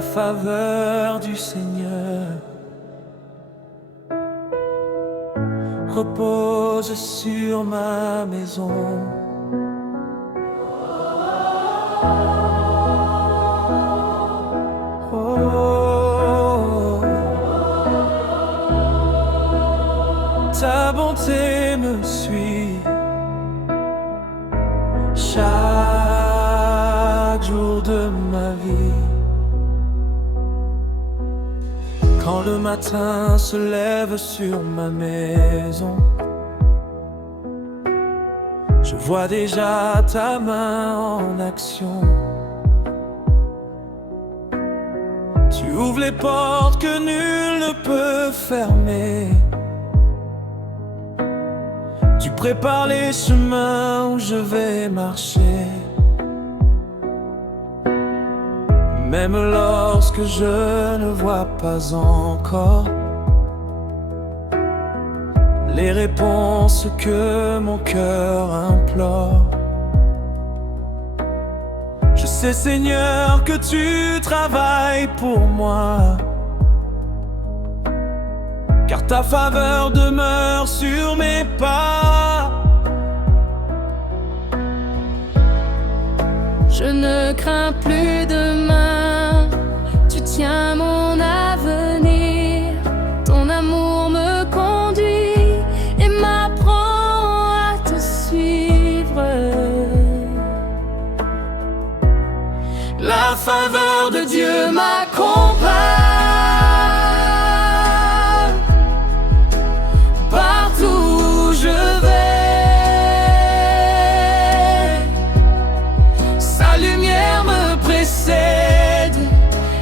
la faveur du Seigneur repose sur ma maison. Oh, ta bonté me suit chaque jour de ma vie. Quand le matin se lève sur ma maison, je vois déjà ta main en action. Tu ouvres les portes que nul ne peut fermer. Tu prépares les chemins où je vais marcher. Même lorsque je ne vois pas encore les réponses que mon cœur implore, je sais, Seigneur, que tu travailles pour moi, car ta faveur demeure sur mes pas. Je ne crains plus demain, tu tiens mon avenir. Ton amour me conduit et m'apprend à te suivre. La faveur de Dieu m'accompagne partout où je vais. Sa lumière me précède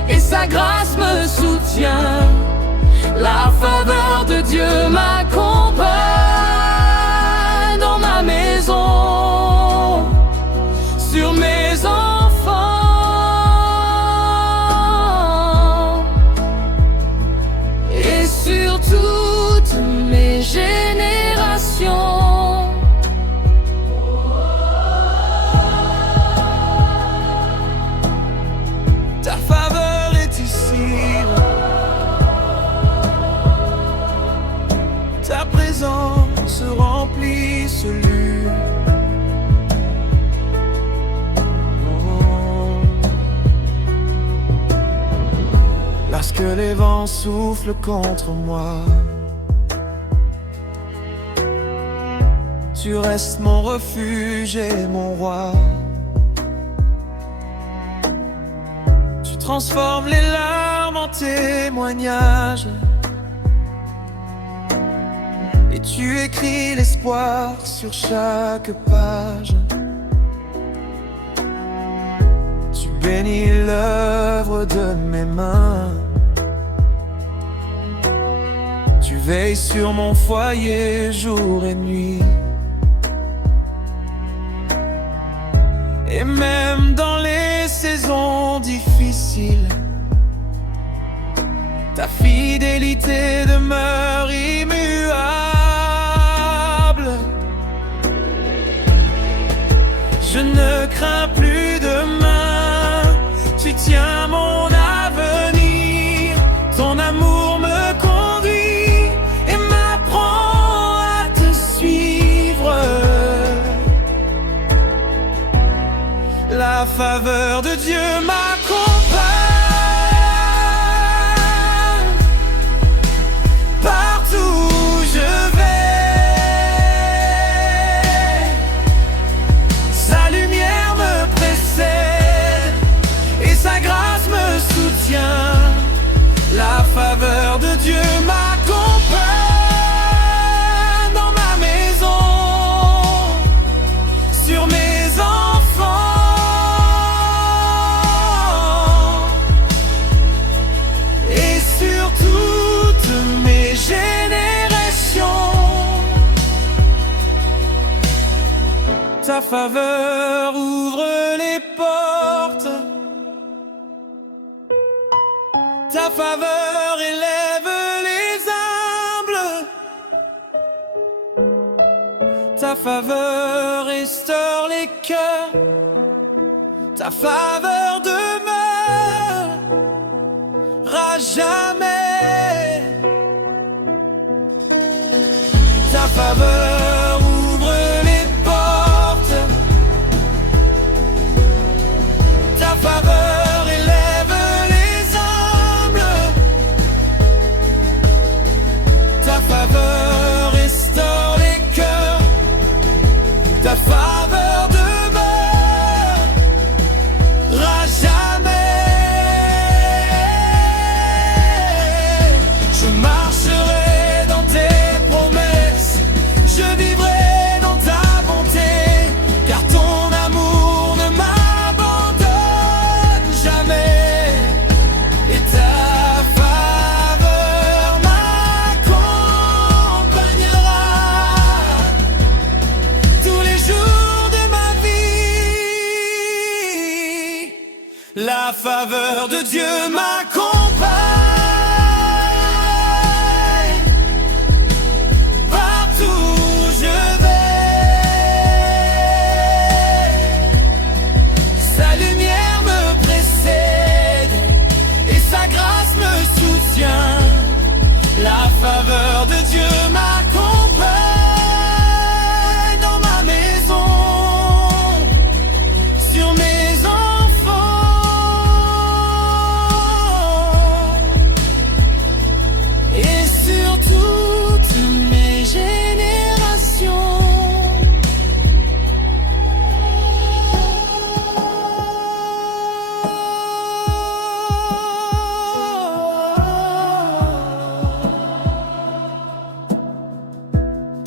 et sa grâce me soutient. La faveur de Dieu m'accompagne dans ma maison, sur mes enfants et sur toutes mes générations. Ta faveur est ici, ta présence remplit ce lieu. Oh. Lorsque les vents soufflent contre moi, tu restes mon refuge et mon roi. Tu transformes les larmes en témoignages et tu écris l'espoir sur chaque page. Tu bénis l'œuvre de mes mains. Tu veilles sur mon foyer jour et nuit. Et même dans les saisons difficiles, ta fidélité demeure immuable. Je ne crains plus demain, tu tiens mon avenir. Ton amour me conduit et m'apprend à te suivre. La faveur de Dieu m'accompagne partout où je vais. Sa lumière me précède et sa grâce me soutient. La faveur de Dieu m'accompagne dans ma maison, sur mes enfants et sur toutes mes générations. Ta faveur ouvre les portes, ta faveur élève les humbles, ta faveur restaure les cœurs, ta faveur demeure à jamais. Ta faveur ouvre les portes, ta faveur élève les humbles, ta faveur restaure les cœurs, ta faveur demeurera jamais. Je marcherai dans tes promesses, je vivrai dans ta bonté, car ton amour ne m'abandonne jamais, et ta faveur m'accompagnera tous les jours de ma vie. La faveur de Dieu m'accompagne partout où je vais. Sa lumière me précède et sa grâce me soutient. La faveur de Dieu m'accompagne dans ma maison, sur mes enfants et sur toutes mes générations.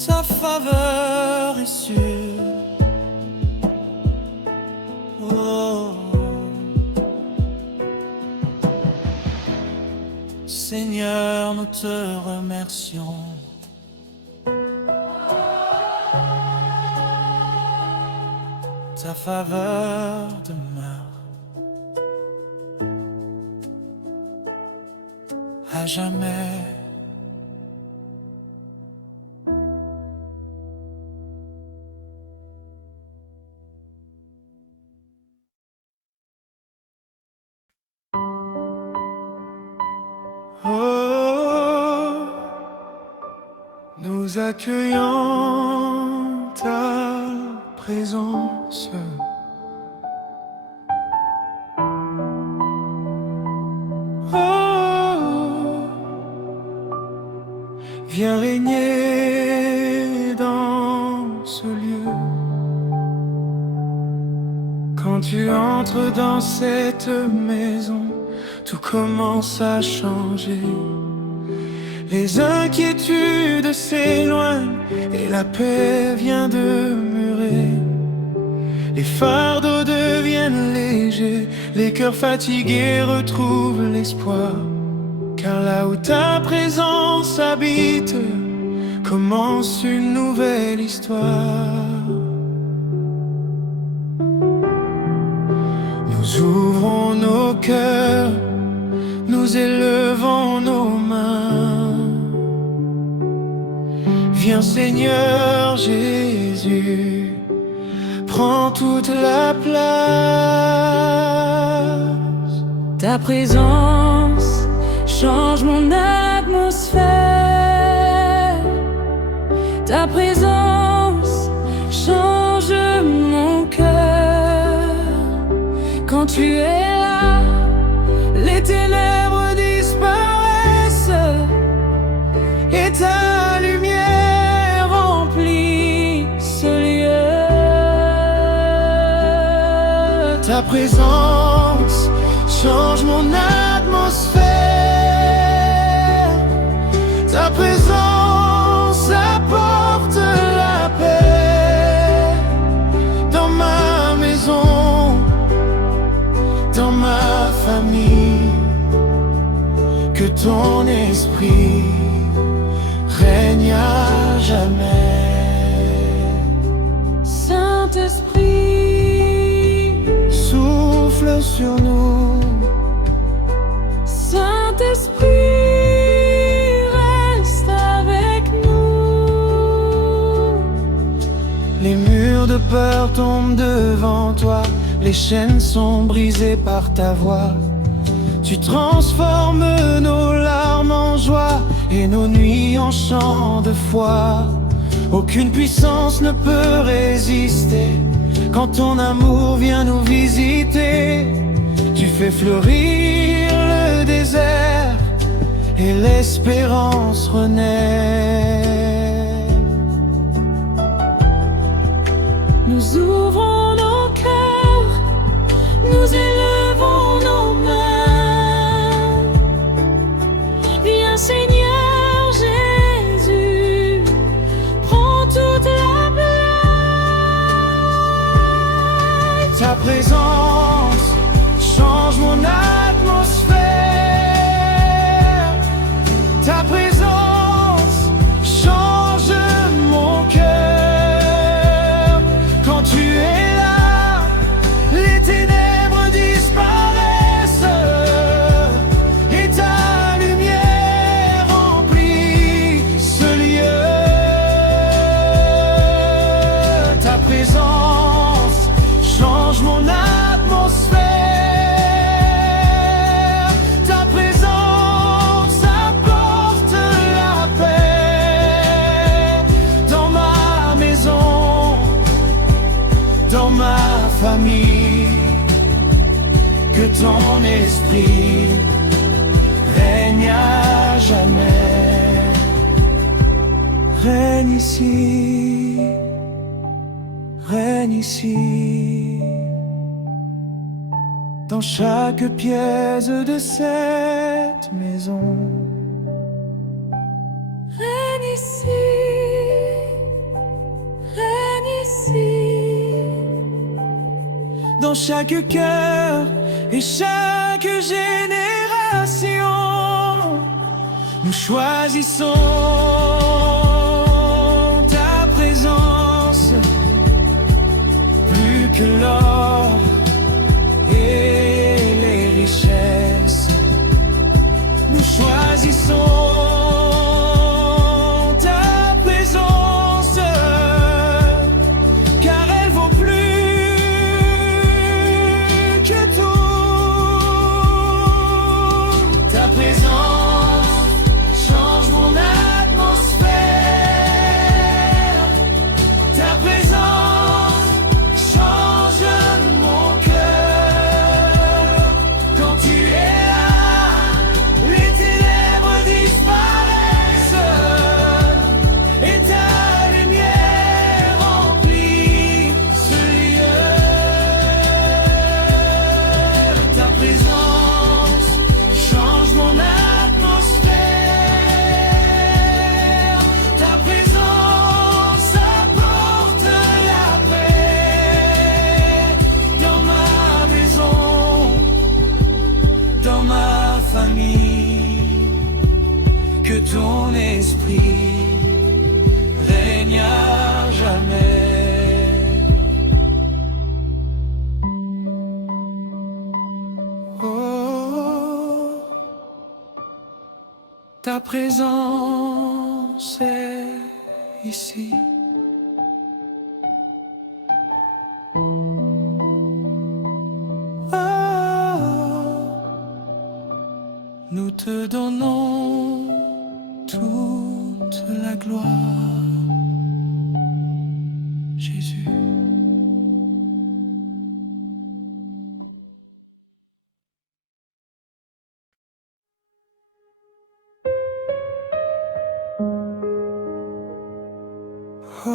Ta faveur est sûre. Oh. Seigneur, nous te remercions. Ta faveur demeure à jamais. Oh, nous accueillons ta présence. Oh, viens régner dans ce lieu. Quand tu entres dans cette maison, tout commence à changer. Les inquiétudes s'éloignent et la paix vient de mûrir. Les fardeaux deviennent légers, les cœurs fatigués retrouvent l'espoir. Car là où ta présence habite, commence une nouvelle histoire. Nous ouvrons nos cœurs, nous élevons nos mains. Viens Seigneur Jésus, prends toute la place. Ta présence change mon atmosphère. Ta présence change mon cœur. Quand tu es là, les ténèbres disparaissent et ta lumière remplit ce lieu. Ta présence change mon atmosphère. Ta présence apporte la paix dans ma maison, dans ma famille. Que ton esprit règne à jamais. Saint-Esprit, souffle sur nous. Saint-Esprit, reste avec nous. Les murs de peur tombent devant toi, les chaînes sont brisées par ta voix. Tu transformes nos larmes en joie et nos nuits en chants de foi. Aucune puissance ne peut résister quand ton amour vient nous visiter. Tu fais fleurir le désert et l'espérance renaît. Nous ouvrons nos cœurs, nous élevons nos mains. Viens Seigneur Jésus, prends toute la place. Ta présence change mon atmosphère. Ta présence change mon cœur. Quand tu es là, les ténèbres disparaissent et ta lumière remplit ce lieu. Ta présence change mon atmosphère. Ta présence apporte la paix dans ma maison, dans ma famille. Que ton esprit règne à jamais. Règne ici, règne ici, dans chaque pièce de cette maison. Règne ici, règne ici. Dans chaque cœur et chaque génération, nous choisissons ta présence plus que l'or et les richesses. Nous choisissons ta présence, car elle vaut plus que tout. Ta présence change mon atmosphère. Ta présence change mon cœur. Quand tu es là, les ténèbres disparaissent et ta lumière remplit ce lieu. Ta présence change mon atmosphère. Ta présence apporte la paix dans ma maison, dans ma famille. Que ton esprit règne à jamais. Oh, ta présence est ici. Nous te donnons toute la gloire, Jésus. Oh,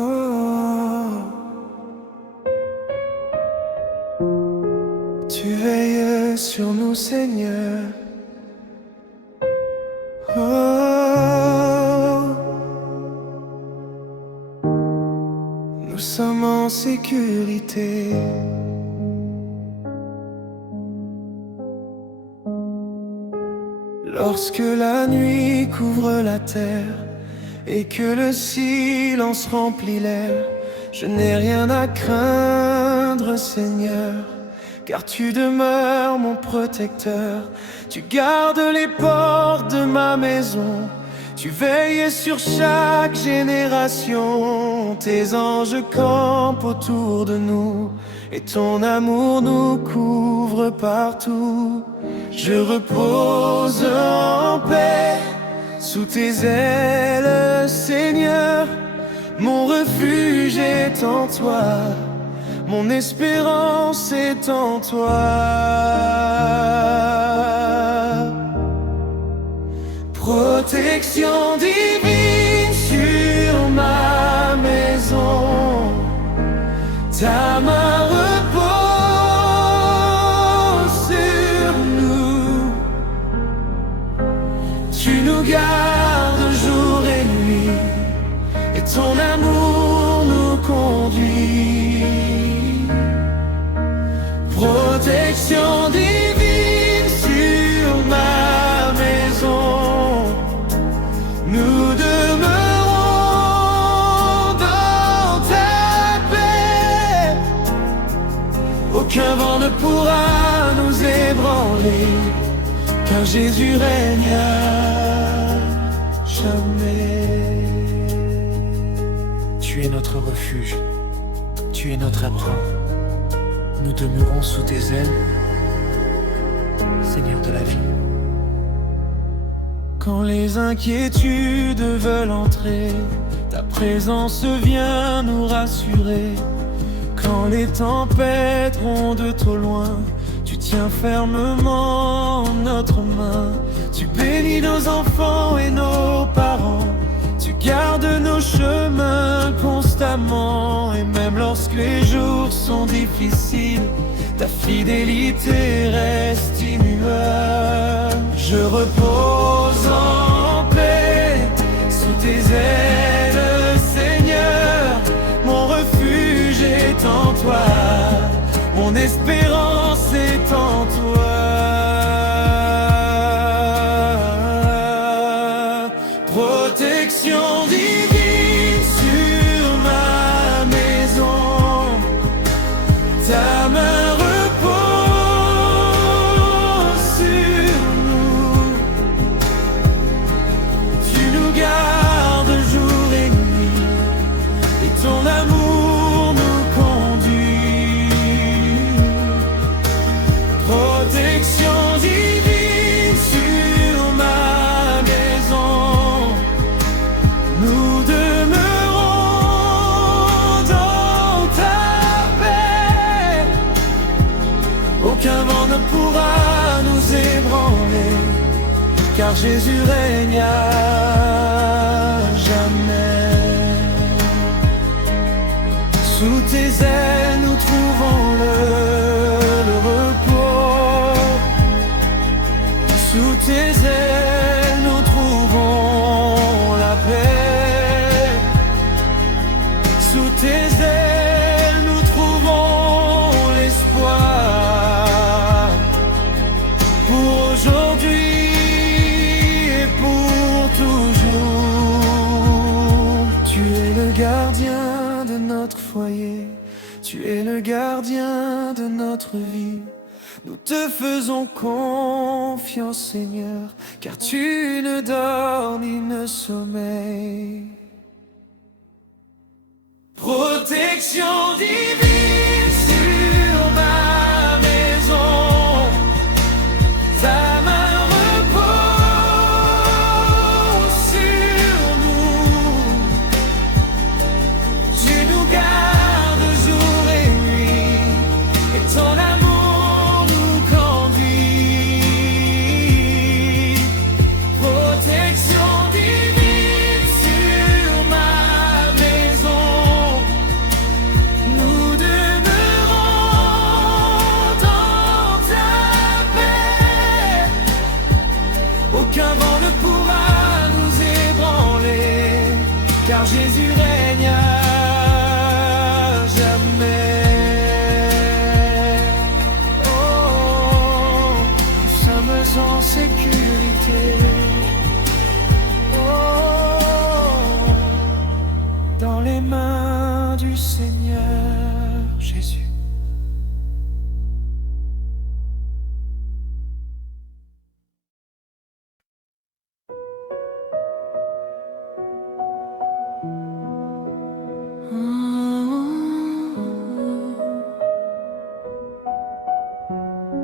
tu veilles sur nous, Seigneur. Oh, nous sommes en sécurité. Lorsque la nuit couvre la terre et que le silence remplit l'air, je n'ai rien à craindre, Seigneur, car tu demeures mon protecteur. Tu gardes les portes de ma maison, tu veilles sur chaque génération. Tes anges campent autour de nous et ton amour nous couvre partout. Je repose en paix sous tes ailes, Seigneur. Mon refuge est en toi, mon espérance est en toi. Protection divine sur ma maison, ta main repose sur nous. Tu nous gardes jour et nuit, et ton amour nous conduit. Protection divine sur ma maison, nous demeurons dans ta paix. Aucun vent ne pourra nous ébranler, car Jésus règne à jamais. Tu es notre refuge, tu es notre abri. Nous demeurons sous tes ailes, Seigneur de la vie. Quand les inquiétudes veulent entrer, ta présence vient nous rassurer. Quand les tempêtes rondent au loin, tu tiens fermement notre main. Tu bénis nos enfants et nos parents, tu gardes nos chemins constamment. Et même lorsque les jours sont difficiles, ta fidélité reste immuable. Je repose en paix sous tes ailes, Seigneur. Mon refuge est en toi, mon espérance est en toi. Protection divine sur ma maison, ta main repose sur nous. Tu nous gardes jour et nuit, et ton amour nous conduit. Protection divine sur ma maison, nous demeurons dans ta paix. Aucun vent ne pourra nous ébranler, car Jésus règne à jamais. Sous tes ailes nous trouvons le repos. Sous tes ailes nous trouvons la paix. Sous tes ailes nous trouvons l'espoir pour aujourd'hui et pour toujours. Tu es le gardien de notre foyer, tu es le gardien de notre vie. Nous te faisons confiance, Seigneur, car tu ne dors ni ne sommeilles. Protection divine sur ma maison, ta main repose sur nous. Tu nous gardes jour et nuit, et ton amour nous conduit. Protection divine sur ma maison, nous demeurons dans ta paix. Aucun vent ne pourra nous ébranler, car Jésus règne à jamais. Oh, nous sommes en sécurité. Oh, dans les mains du Seigneur Jésus.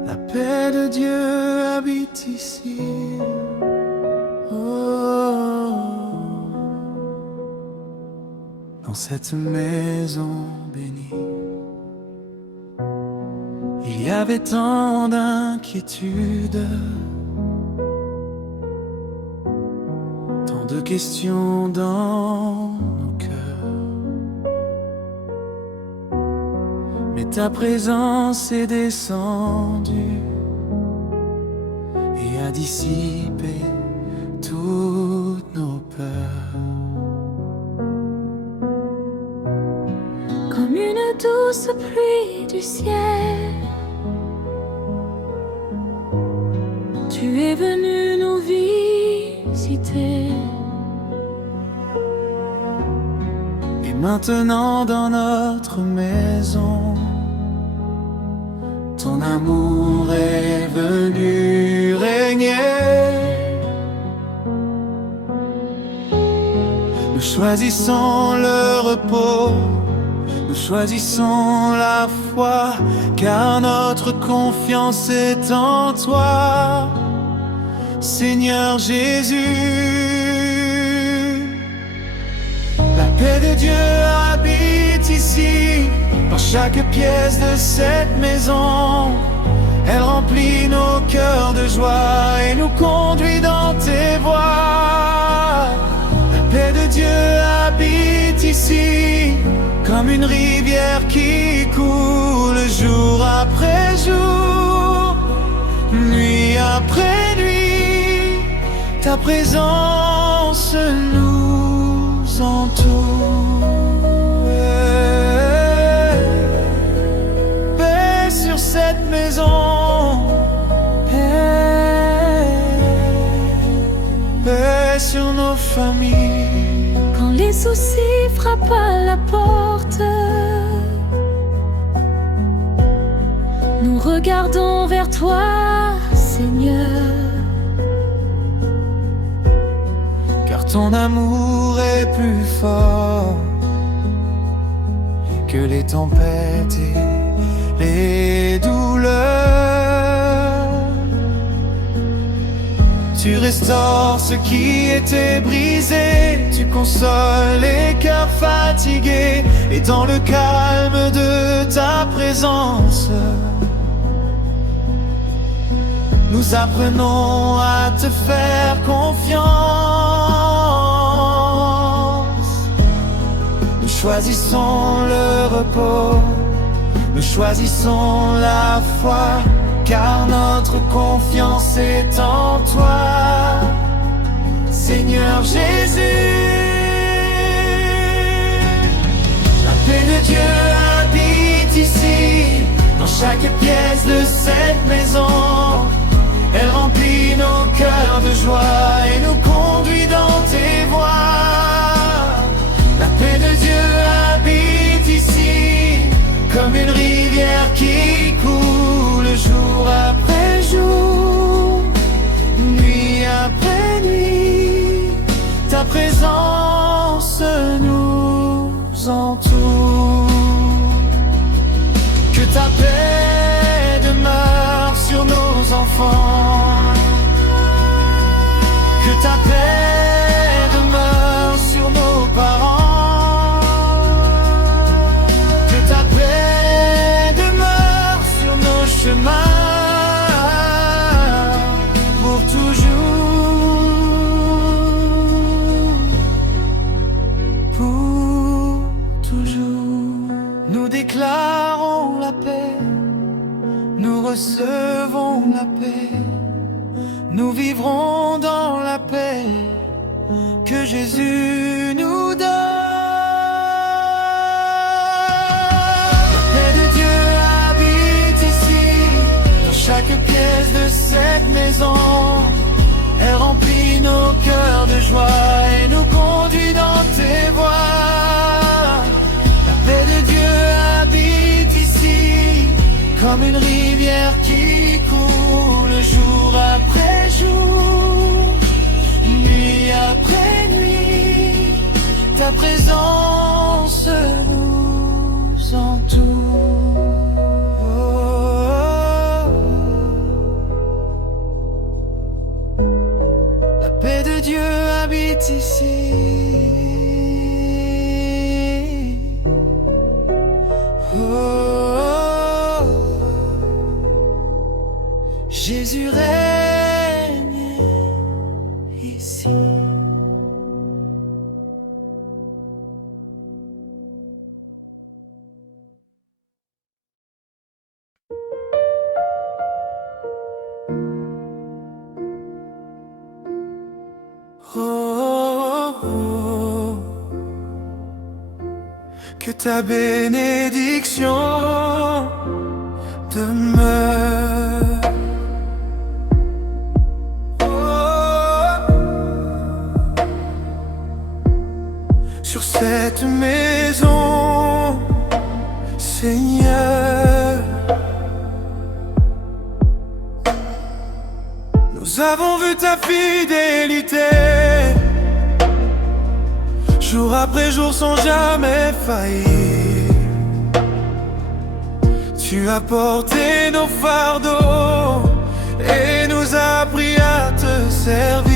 La paix de Dieu habite ici. Oh, dans cette maison bénie, il y avait tant d'inquiétudes, tant de questions dans nos cœurs. Mais ta présence est descendue et a dissipé toutes nos peurs. Comme une douce pluie du ciel, tu es venu nous visiter. Et maintenant dans notre maison, ton amour est venu régner. Nous choisissons le repos, nous choisissons la foi, car notre confiance est en toi, Seigneur Jésus. La paix de Dieu habite ici, dans chaque pièce de cette maison. Elle remplit nos cœurs de joie et nous conduit dans tes voies. La paix de Dieu habite ici, comme une rivière qui coule jour après jour, nuit après nuit. Ta présence nous entoure. Paix sur cette maison, paix sur nos familles. Quand les soucis frappent à la porte, nous regardons vers toi, Seigneur. Car ton amour est plus fort que les tempêtes et les douleurs. Tu restaures ce qui était brisé, tu consoles les cœurs fatigués, et dans le calme de ta présence, nous apprenons à te faire confiance. Nous choisissons le repos, nous choisissons la foi, car notre confiance est en toi, Seigneur Jésus. La paix de Dieu habite ici, dans chaque pièce de cette maison. Elle remplit nos cœurs de joie et nous conduit dans tes voies. La paix de Dieu habite ici, comme une rivière qui coule jour après jour, nuit après nuit. Ta présence nous entoure. Que ta paix demeure sur nos enfants, que ta paix demeure sur nos parents, que ta paix demeure sur nos chemins pour toujours. Nous déclarons la paix, nous recevons la paix, nous vivrons dans la paix que Jésus nous donne. La paix de Dieu habite ici, dans chaque pièce de cette maison. Elle remplit nos cœurs de joie et nous conduit dans tes voies. La paix de Dieu habite ici, comme une rivière qui coule jour après jour, nuit après nuit. Ta présence nous entoure. que ta bénédiction demeure. Sur cette maison, Seigneur, nous avons vu ta fidélité, jour après jour sans jamais faillir. Tu as porté nos fardeaux et nous as appris à te servir.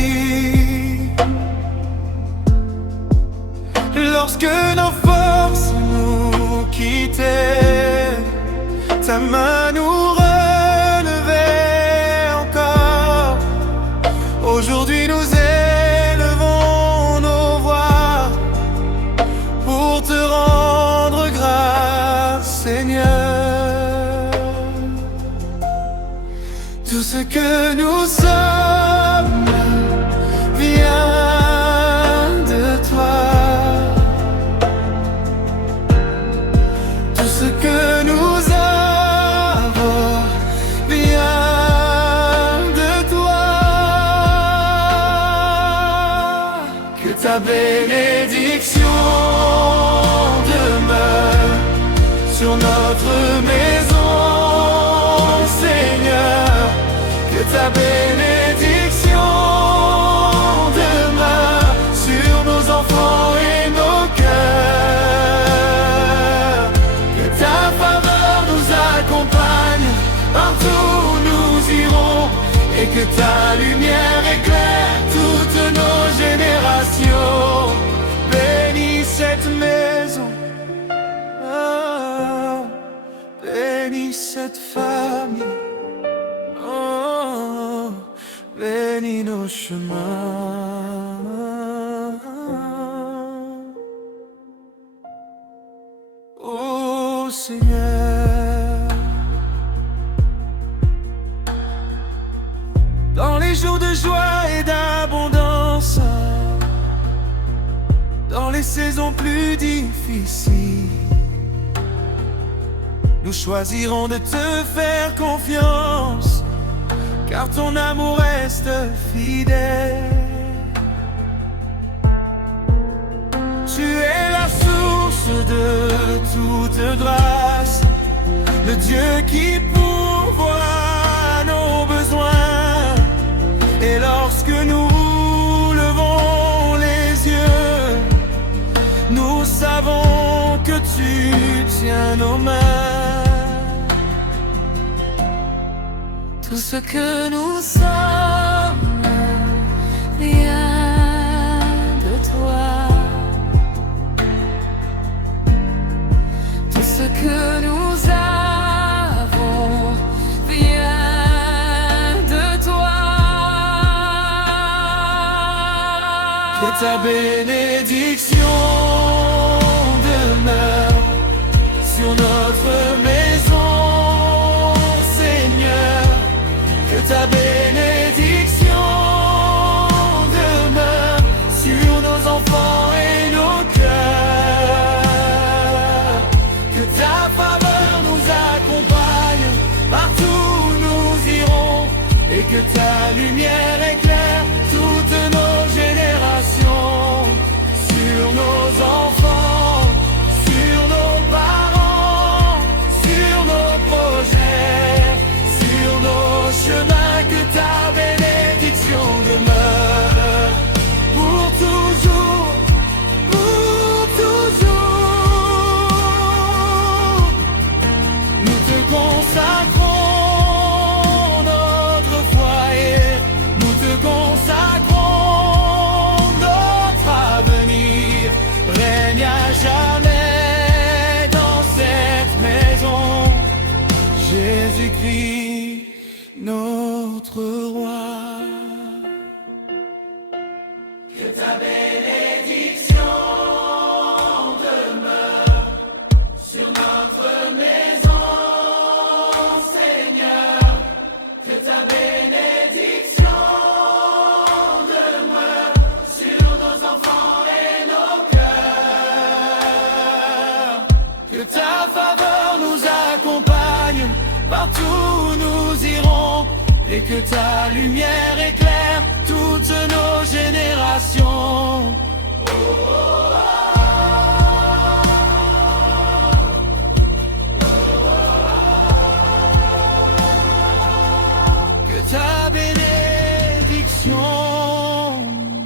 Lorsque nos forces nous quittaient, ta main nous relevait encore. Aujourd'hui nous élevons nos voix pour te rendre grâce, Seigneur. Tout ce que nous sommes vient de toi. Tout ce que nous avons vient de toi. Que ta bénédiction demeure sur notre maison, Seigneur. Que ta bénédiction demeure sur nos enfants et nos cœurs. Que ta faveur nous accompagne partout où nous irons, et que ta lumière éclaire toutes nos générations. Bénis cette maison, oh, bénis cette famille, oh, bénis nos chemins. Oh Seigneur, dans les jours de joie et d'abondance, dans les saisons plus difficiles, nous choisirons de te faire confiance, car ton amour reste fidèle. Tu es la source de toute grâce, le Dieu qui pourvoit à nos besoins. Et lorsque nous levons les yeux, nous savons que tu tiens nos mains. Tout ce que nous sommes vient de toi. Tout ce que nous avons vient de toi. Que ta bénédiction demeure sur notre maison, Seigneur. Que ta bénédiction demeure sur nos enfants et nos cœurs. Que ta faveur nous accompagne partout où nous irons, et que ta lumière éclaire toutes nos générations. Sur nos enfants, sur nos parents, sur nos projets, sur nos chemins. Que ta bénédiction demeure pour toujours, pour toujours. Nous te consacrons notre foyer, nous te Que ta faveur nous accompagne partout où nous irons, et que ta lumière éclaire toutes nos générations. Que ta bénédiction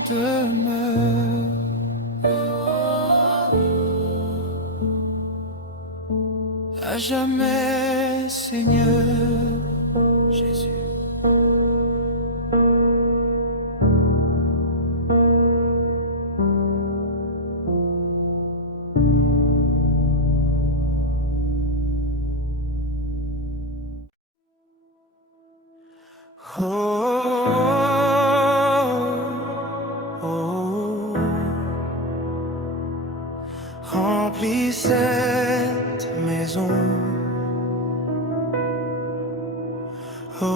demeure à jamais, Seigneur Jésus. Oh, oh, oh. Remplis cette maison. Oh,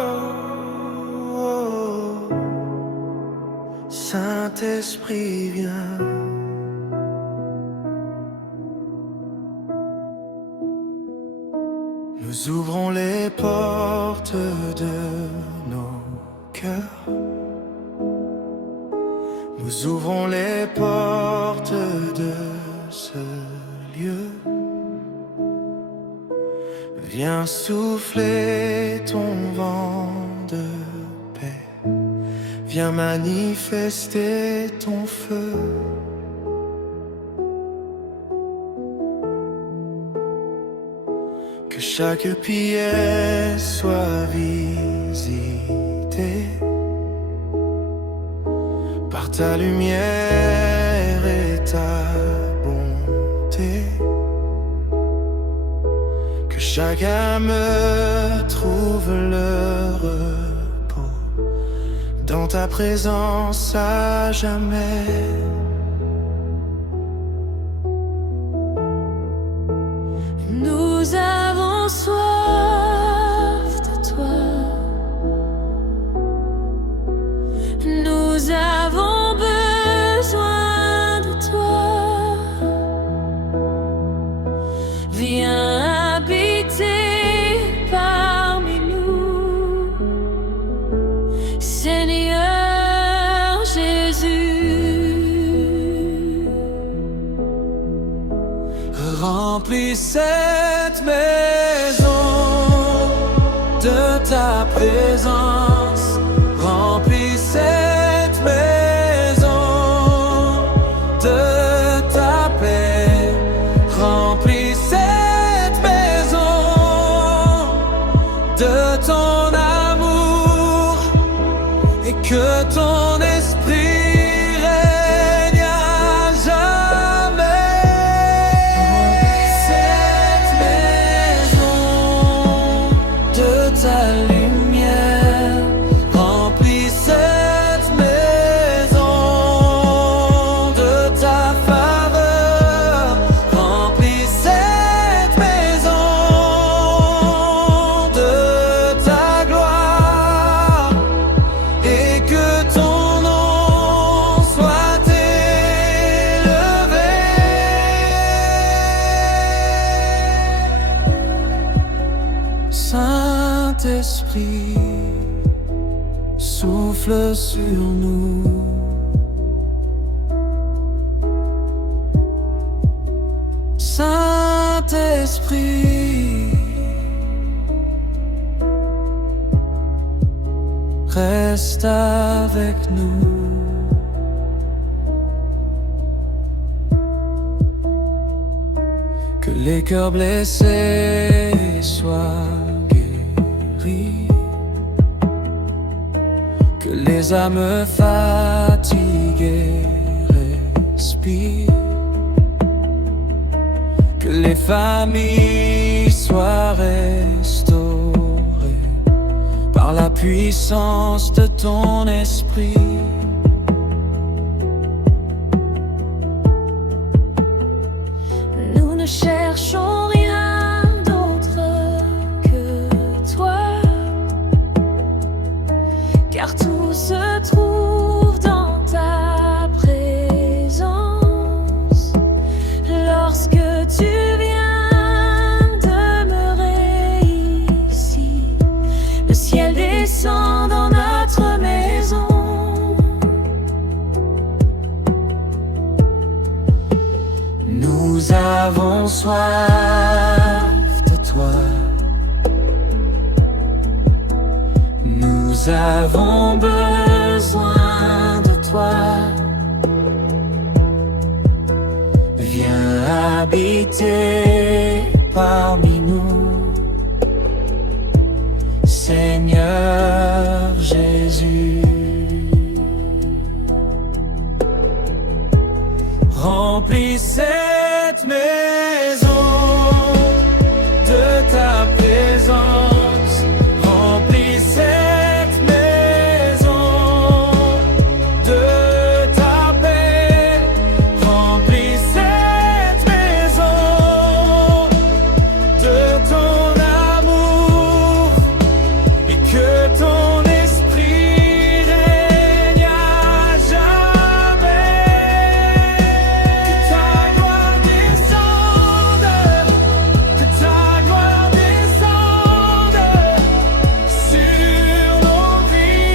oh, oh. Saint-Esprit, viens. Nous ouvrons les portes de nos cœurs. Nous ouvrons les portes de ce lieu. Viens souffler ton vent de paix. Viens manifester ton feu. Que chaque pièce soit visitée par ta lumière et ta bonté. Que chaque âme trouve le repos dans ta présence à jamais. Nous avons soif de toi. Nous avons besoin de toi. Viens habiter parmi nous, Seigneur Jésus. Remplis cette maison de ta présence. Remplis cette maison de ta paix. Remplis cette maison de ton amour, et que ton esprit règne à jamais. Cette maison de ta lumière. Remplis cette maison de ta faveur. Remplis cette maison de ta gloire, et que ton nom soit élevé. Saint-Esprit, souffle sur nous. Saint-Esprit, reste avec nous. Que les cœurs blessés soient guéris. Que les âmes fatiguées respirent. Que les familles soient restaurées par la puissance de ton esprit. Nous ne cherchons rien d'autre que toi, car tout se trouve dans ta présence. avons soif de toi. Nous avons besoin de toi. Viens habiter parmi nous, Seigneur Jésus. Remplis cette maison de ta présence. Remplis cette maison de ta paix. Remplis cette maison de ton amour, et que ton esprit règne à jamais. Que ta gloire descende, que ta gloire descende sur nos vies,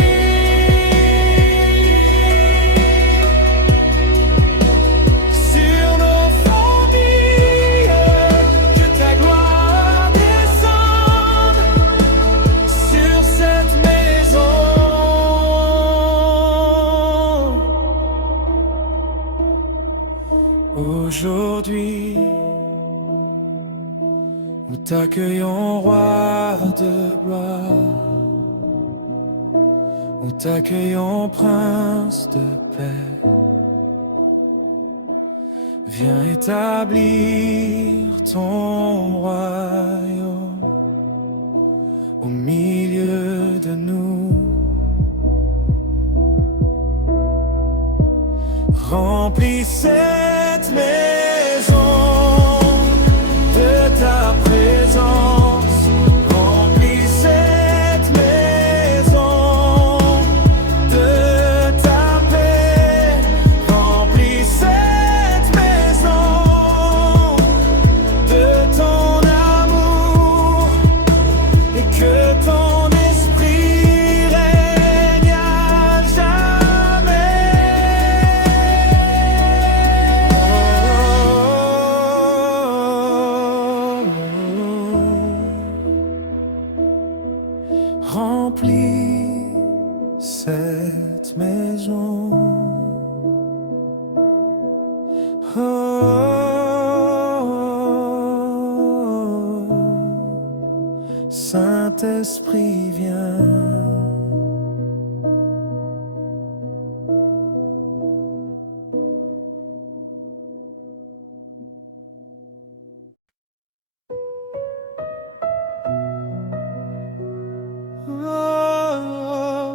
sur nos familles. Que ta gloire descende sur cette maison. Aujourd'hui, nous t'accueillons, roi de gloire. Nous t'accueillons, prince de paix. Viens établir ton royaume au milieu de nous. Remplis cette maison de ta présence. Remplis cette maison de ta paix. Remplis cette maison de ton amour, et que ton esprit règne à jamais. Remplis cette maison. Saint-Esprit, viens. Oh,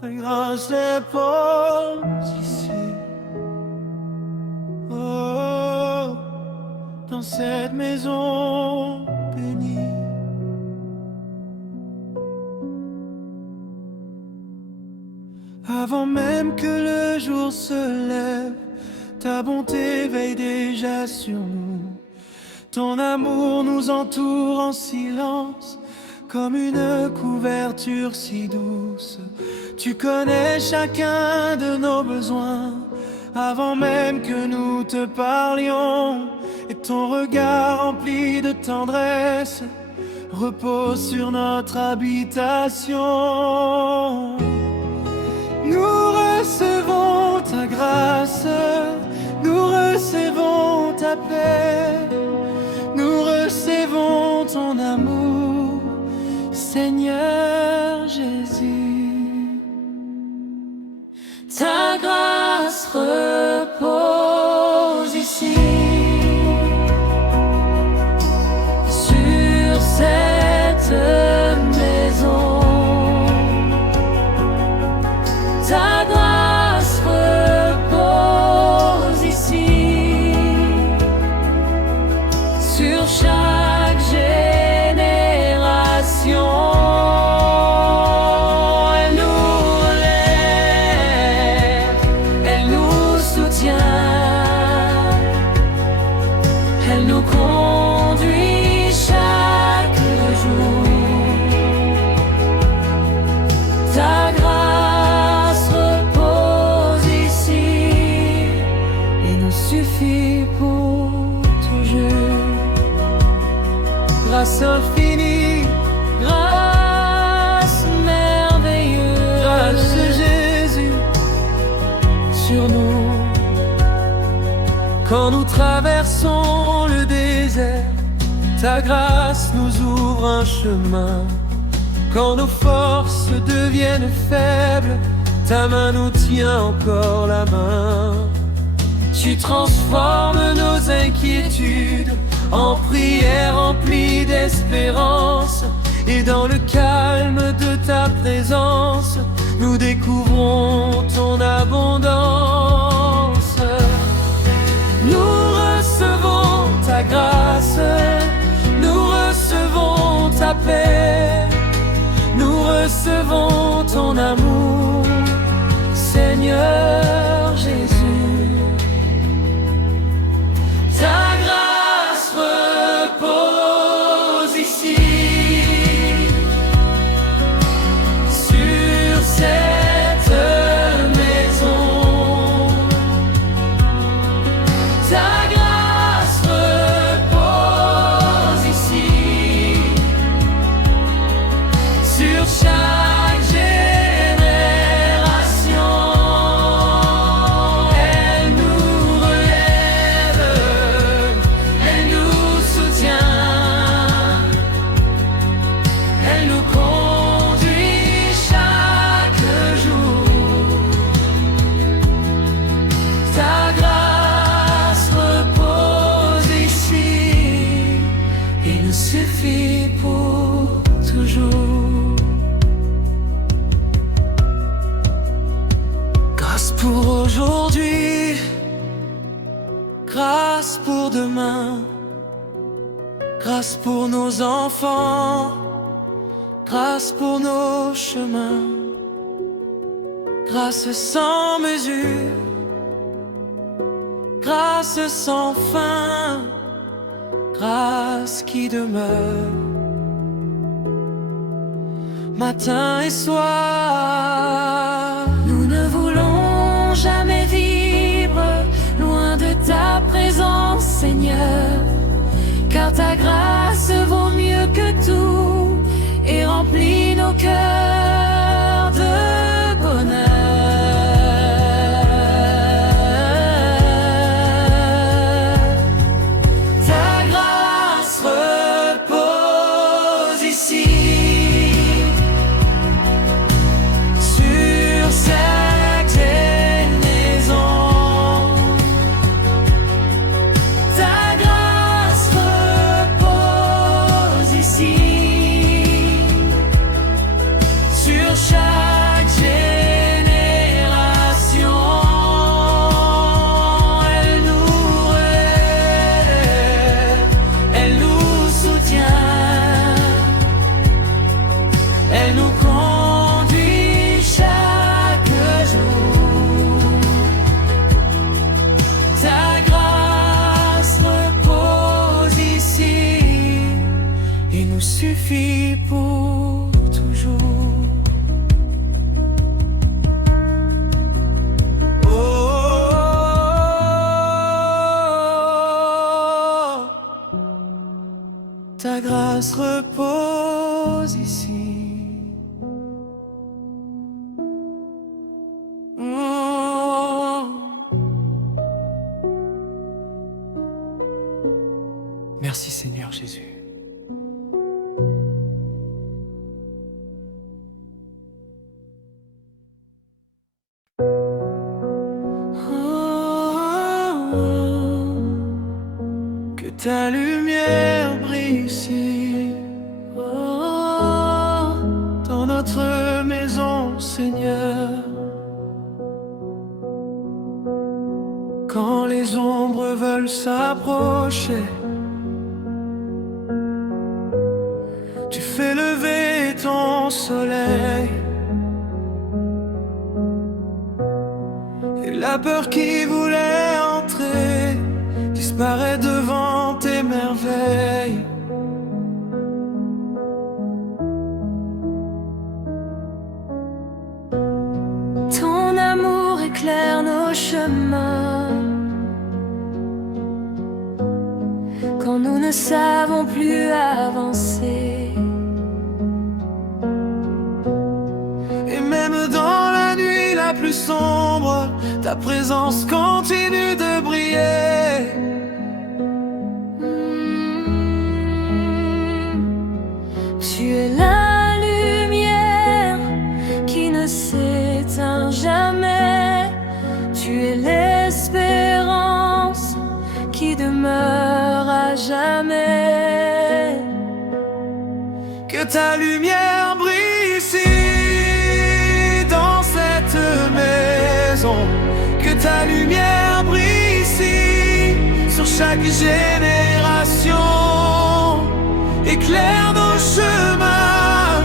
ta grâce dépose ici. Oh, dans cette maison bénie. Avant même que le jour se lève, ta bonté veille déjà sur nous. Ton amour nous entoure en silence, comme une couverture si douce. Tu connais chacun de nos besoins, avant même que nous te parlions. Et ton regard rempli de tendresse repose sur notre habitation. Nous recevons ta grâce, nous recevons ta paix, nous recevons ton amour, Seigneur Jésus. Ta grâce repose ici, sur cette maison. Ta grâce repose ici, sur chaque génération. Elle nous relève, elle nous grâce infinie, grâce merveilleuse, grâce de Jésus sur nous. Quand nous traversons le désert, ta grâce nous ouvre un chemin. Quand nos forces deviennent faibles, ta main nous tient encore la main. Tu transformes nos inquiétudes en prières remplies d'espérance. Et dans le calme de ta présence, nous découvrons ton abondance. Nous recevons ta grâce, nous recevons ta paix, nous recevons ton amour, Seigneur Jésus. Ta grâce repose ici, sur cette maison. Ta grâce repose ici, sur chaque génération. Elle nous relève, elle nous soutient, elle nous conduit chaque jour. Ta grâce repose ici et nous suffit pour toujours. Grâce pour aujourd'hui, grâce pour demain, grâce pour nos enfants, grâce pour nos chemins, grâce sans mesure, grâce sans fin, grâce qui demeure matin et soir. nous ne voulons jamais vivre loin de ta présence, Seigneur, car ta grâce vaut mieux que tout et remplit nos cœurs de bonheur. Ta grâce repose ici, sur cette maison. Ta grâce repose ici, sur chaque génération. Elle nous relève, elle nous soutient, elle nous conduit chaque jour. Ta grâce repose ici et nous suffit pour toujours. Oh, ta grâce repose ici. Oh. Merci Seigneur Jésus. Que ta lumière brille ici, dans notre maison, Seigneur. Quand les ombres veulent s'approcher, tu fais lever ton soleil. Et la peur qui voulait entrer disparaît devant tes merveilles. Ton amour éclaire nos chemins quand nous ne savons plus avancer. Et même dans la nuit la plus sombre, ta présence continue de briller. Tu es la lumière qui ne s'éteint jamais. Tu es l'espérance qui demeure à jamais. Que ta lumière brille ici, dans cette maison. Que ta lumière brille ici, sur chaque génération. Éclaire nos chemins,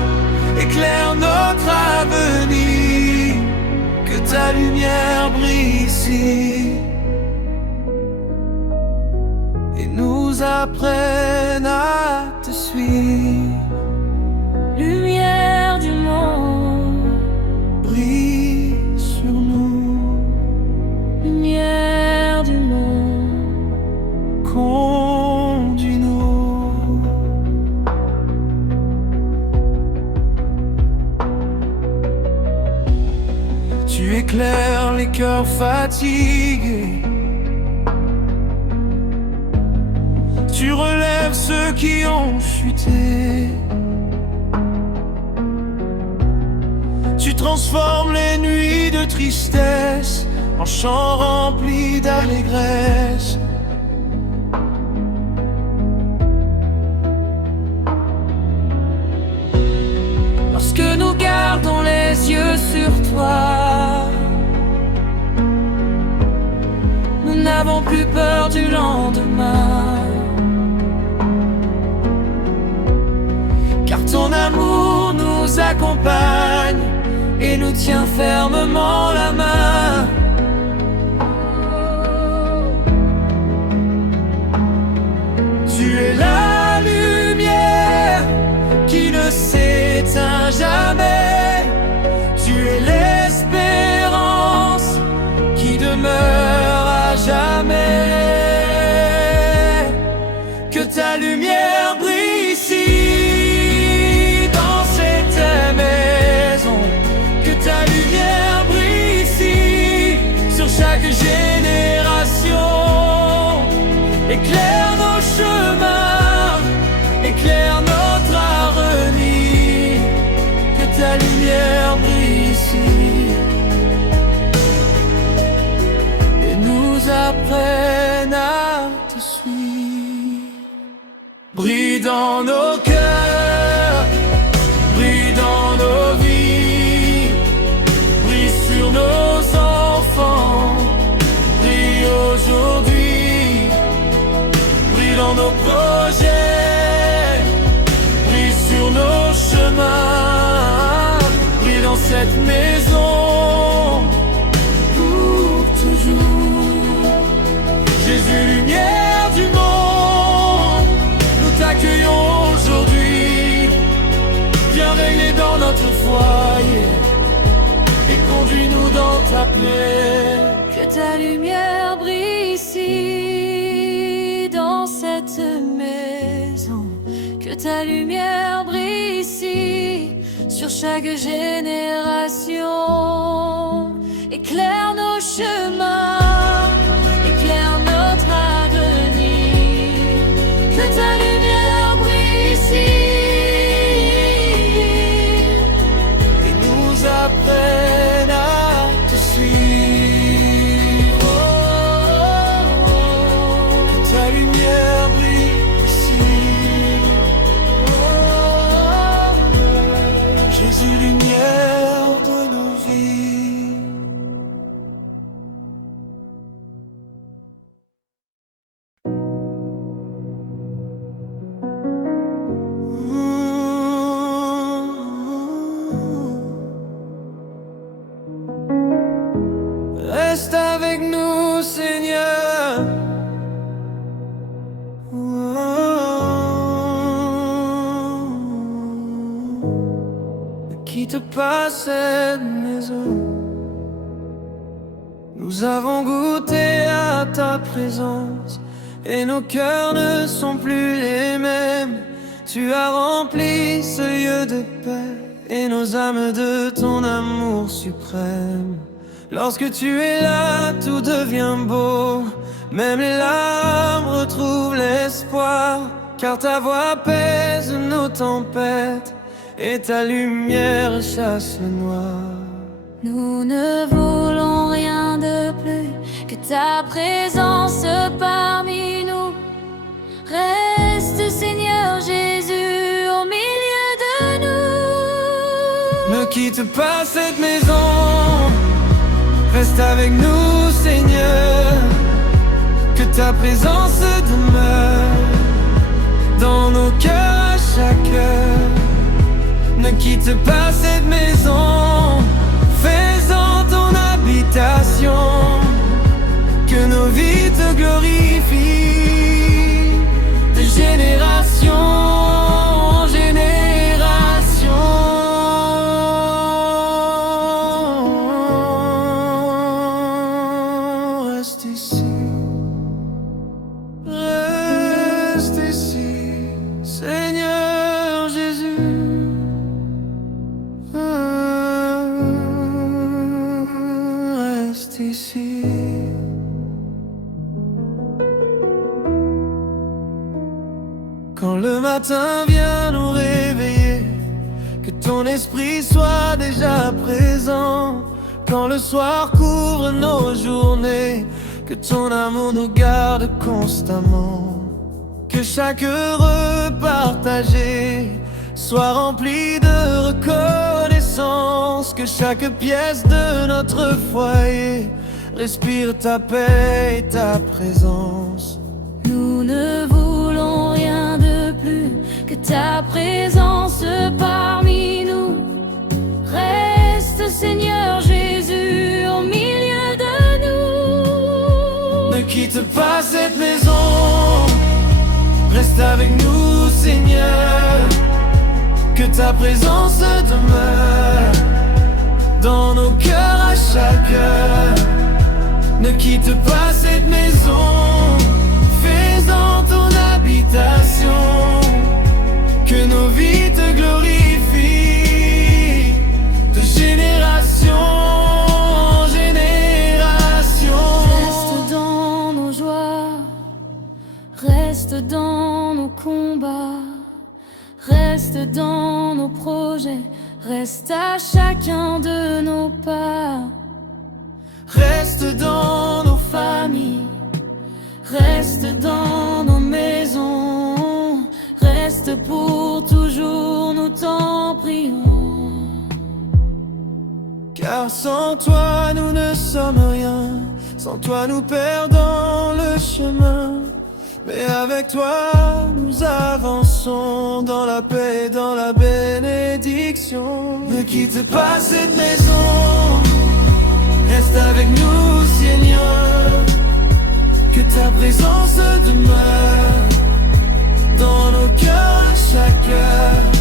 éclaire notre avenir. Que ta lumière brille ici et nous apprenne à te suivre. Lumière du monde, Brille sur nous, lumière du monde. conduis-nous. Tu éclaires les cœurs fatigués. Tu relèves ceux qui ont chuté. Tu transformes les nuits de tristesse en chants remplis d'allégresse. Lorsque nous gardons les yeux sur toi, nous n'avons plus peur du lendemain. Car ton amour nous accompagne et nous tient fermement la main. Tu es la lumière qui ne s'éteint jamais. Tu es l'espérance qui demeure à jamais. Que ta lumière brille ici, dans cette maison. Que ta lumière brille ici, sur chaque génération. Éclaire nos chemins, éclaire notre avenir. Que ta lumière brille ici et nous apprenne à te suivre. Brille dans nos cœurs, brille dans nos vies, brille sur nos enfants, brille aujourd'hui, brille dans nos projets, brille sur nos chemins, brille dans cette maison pour toujours. Jésus, lumière du monde, nous t'accueillons aujourd'hui. Viens régner dans notre foyer et conduis-nous dans ta paix. Que ta lumière brille ici, dans cette maison. Que ta lumière brille ici, sur chaque génération. Éclaire nos chemins, éclaire notre avenir. Que ta lumière brille ici Et nous apprenne à te suivre. Que ta lumière brille ici. Jésus, lumière de nos vies. Reste avec nous, Seigneur. Ne quitte pas cette maison. Nous avons goûté à ta présence et nos cœurs ne sont plus les mêmes. Tu as rempli ce lieu de paix et nos âmes de ton amour suprême. Lorsque tu es là, tout devient beau, même les larmes retrouvent l'espoir, car ta voix apaise nos tempêtes et ta lumière chasse le noir. Nous ne voulons rien de plus que ta présence parmi nous. Reste, Seigneur Jésus, au milieu de nous. Ne quitte pas cette maison, reste avec nous, Seigneur. Que ta présence demeure dans nos cœurs à chaque heure. Ne quitte pas cette maison, fais-en ton habitation. Que nos vies te glorifient de génération en génération. Reste ici, Seigneur Jésus. Reste ici. Quand le matin vient nous réveiller, que ton esprit soit déjà présent. Quand le soir couvre nos journées, que ton amour nous garde constamment. Que chaque heure partagée soit remplie de reconnaissance. Que chaque pièce de notre foyer respire ta paix et ta présence. Nous ne voulons rien de plus que ta présence parmi nous. Reste, Seigneur Jésus, au milieu de nous. Ne quitte pas cette maison, reste avec nous, Seigneur. Que ta présence demeure dans nos cœurs à chaque heure. Ne quitte pas cette maison, fais-en ton habitation. Que nos vies te glorifient de génération en génération. Reste dans nos joies, reste dans nos combats, reste dans nos projets, reste à chacun de nos pas. Reste dans nos familles, Reste dans nos maisons, reste pour toujours, nous t'en prions. car sans toi nous ne sommes rien. Sans toi nous perdons le chemin. Mais avec toi nous avançons dans la paix et dans la bénédiction. Ne quitte pas cette maison, reste avec nous, Seigneur. Que ta présence demeure dans nos cœurs à chaque heure.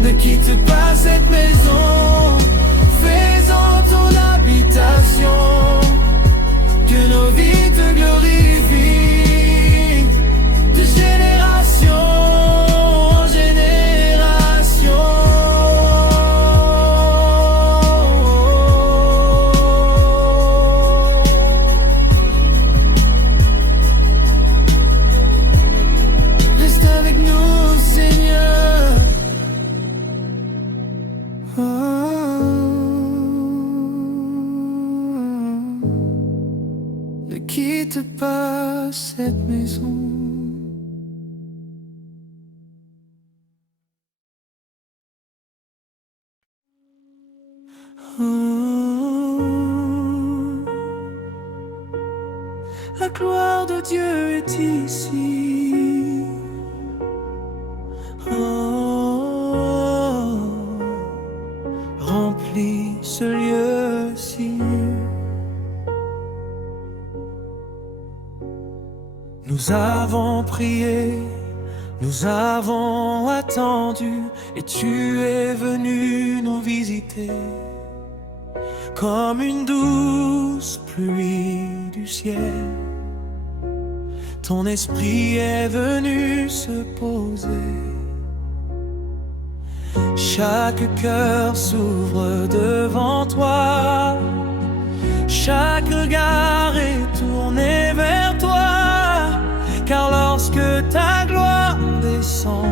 Ne quitte pas cette maison, fais-en ton habitation. Que nos vies te glorifient de génération en génération. Reste avec nous, Seigneur. Ne quitte pas cette maison. La gloire de Dieu est ici. Remplis ce lieu-ci. Nous avons prié, nous avons attendu, et tu es venu nous visiter. Comme une douce pluie du ciel, ton esprit est venu se poser. Chaque cœur s'ouvre devant toi, chaque regard est tourné vers toi, car lorsque ta gloire descend,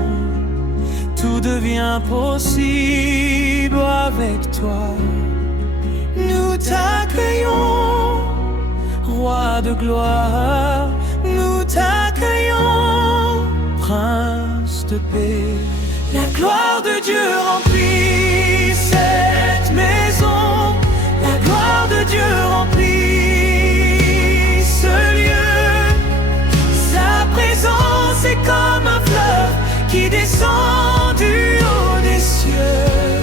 tout devient possible avec toi. Nous t'accueillons, Roi de gloire, nous t'accueillons, Prince de paix. La gloire de Dieu remplit cette maison, la gloire de Dieu remplit ce lieu. Sa présence est comme un fleuve qui descend du haut des cieux.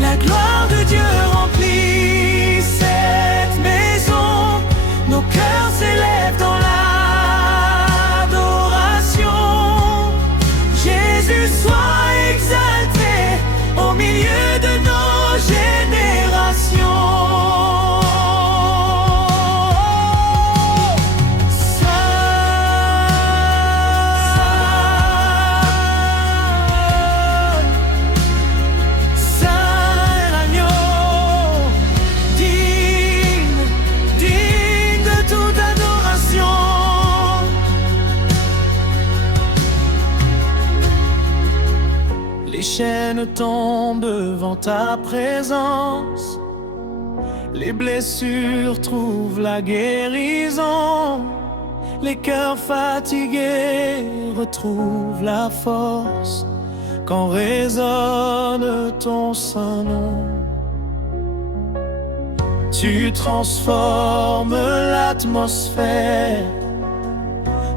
La gloire de Dieu remplit cette maison, nos cœurs s'élèvent dans l'adoration. Jésus soit exalté au milieu de nos générations. Les chaînes tombent devant ta présence, les blessures trouvent la guérison, les cœurs fatigués retrouvent la force quand résonne ton saint nom. Tu transformes l'atmosphère,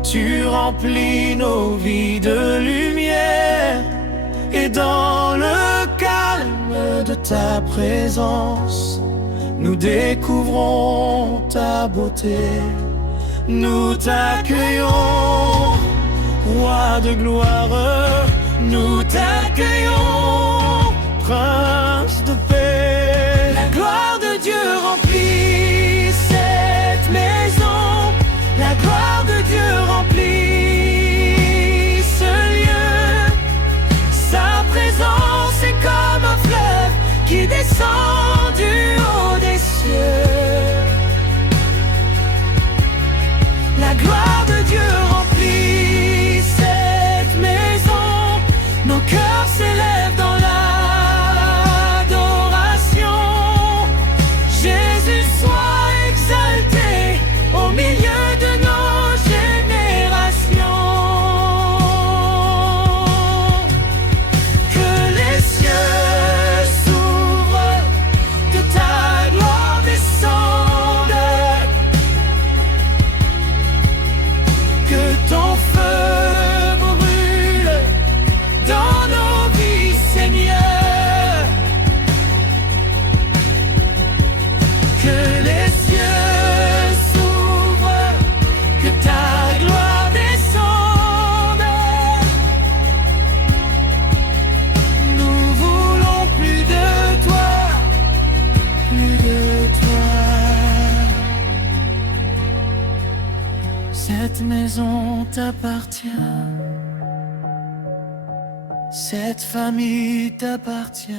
tu remplis nos vies de lumière. Et dans le calme de ta présence, nous découvrons ta beauté. Nous t'accueillons, Roi de gloire, nous t'accueillons, Prince de paix. La gloire de Dieu remplit cette maison, la gloire de Dieu remplit ce lieu. Sa présence est comme un fleuve qui descend du haut des cieux. La gloire de Dieu remplit cette maison, nos cœurs s'élèvent dans l'adoration. Jésus soit exalté au milieu de nos générations. Ton feu brûle dans nos vies, Seigneur. Que les cieux s'ouvrent, que ta gloire descende. Nous voulons plus de toi, plus de toi. Cette maison t'appartient, cette famille t'appartient,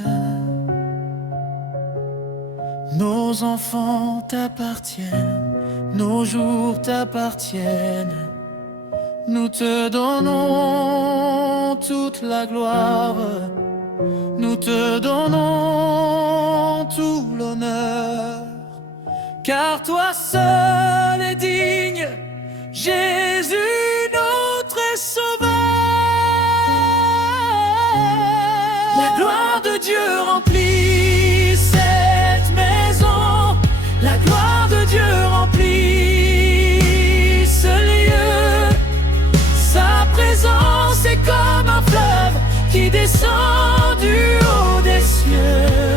nos enfants t'appartiennent, nos jours t'appartiennent. Nous te donnons toute la gloire, nous te donnons tout l'honneur, car toi seul es digne, Jésus notre Sauveur. La gloire de Dieu remplit cette maison, la gloire de Dieu remplit ce lieu. Sa présence est comme un fleuve qui descend du haut des cieux.